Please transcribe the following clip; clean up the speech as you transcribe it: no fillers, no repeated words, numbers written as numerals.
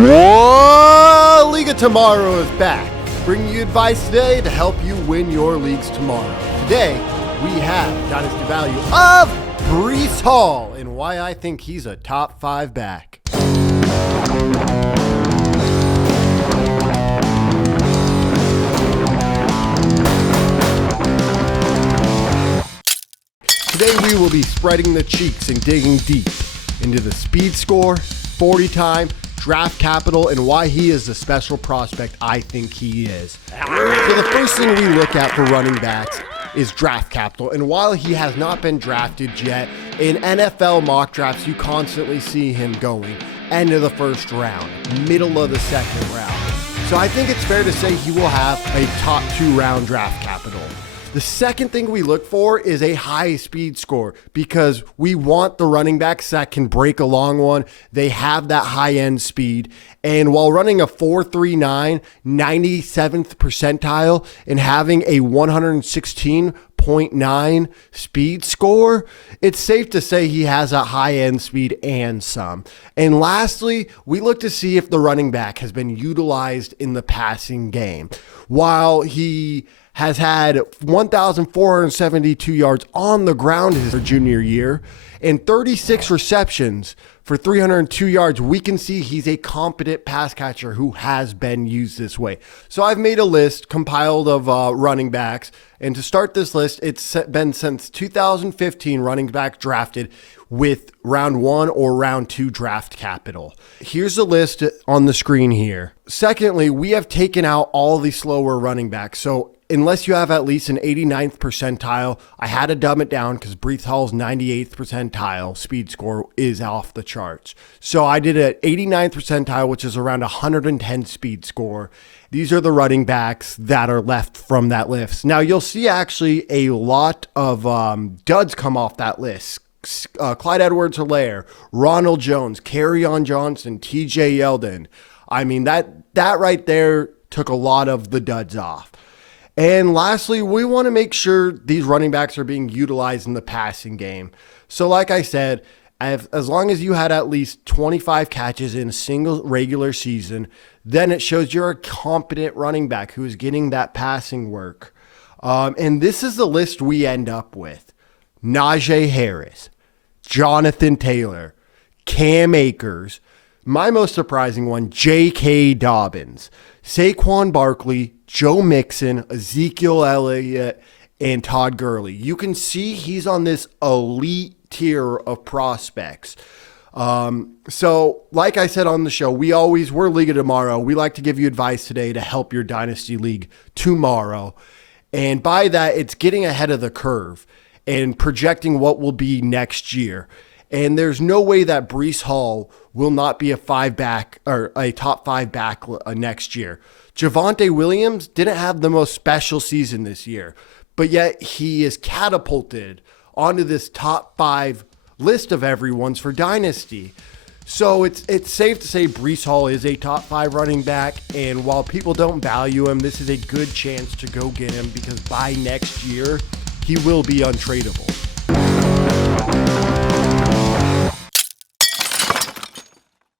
League of Tomorrow is back, bringing you advice today to help you win your leagues tomorrow. Today, we have Dynasty Value of Breece Hall and why I think he's a top 5 back. Today we will be spreading the cheeks and digging deep into the speed score, 40 time, draft capital, and why he is the special prospect I think he is. So the first thing we look at for running backs is draft capital. And while he has not been drafted yet, in NFL mock drafts, you constantly see him going end of the first round, middle of the second round. So I think it's fair to say he will have a top 2 round draft capital. The second thing we look for is a high speed score because we want the running backs that can break a long one. They have that high end speed. And while running a 4.39, 97th percentile and having a 116.9 speed score, it's safe to say he has a high end speed and some. And lastly, we look to see if the running back has been utilized in the passing game. While he has had 1,472 yards on the ground his junior year and 36 receptions for 302 yards, we can see he's a competent pass catcher who has been used this way. So I've made a list compiled of running backs. And to start this list, it's been since 2015 running back drafted with round 1 or round 2 draft capital. Here's the list on the screen here. Secondly, we have taken out all the slower running backs. So unless you have at least an 89th percentile, I had to dumb it down because Breece Hall's 98th percentile speed score is off the charts. So I did an 89th percentile, which is around 110 speed score. These are the running backs that are left from that list. Now you'll see actually a lot of duds come off that list. Clyde Edwards-Helaire, Ronald Jones, Kerryon Johnson, TJ Yeldon. I mean, that right there took a lot of the duds off. And lastly, we want to make sure these running backs are being utilized in the passing game. So like I said, as long as you had at least 25 catches in a single regular season, then it shows you're a competent running back who is getting that passing work. And this is the list we end up with. Najee Harris, Jonathan Taylor, Cam Akers, my most surprising one, J.K. Dobbins, Saquon Barkley, Joe Mixon, Ezekiel Elliott, and Todd Gurley. You can see he's on this elite tier of prospects. So like I said on the show, we're League of Tomorrow. We like to give you advice today to help your dynasty league tomorrow. And by that, it's getting ahead of the curve and projecting what will be next year. And there's no way that Breece Hall will not be a 5 back or a top 5 back next year. Javonte Williams didn't have the most special season this year, but yet he is catapulted onto this top 5 list of everyone's for Dynasty. So it's safe to say Breece Hall is a top 5 running back, and while people don't value him, this is a good chance to go get him because by next year, he will be untradeable.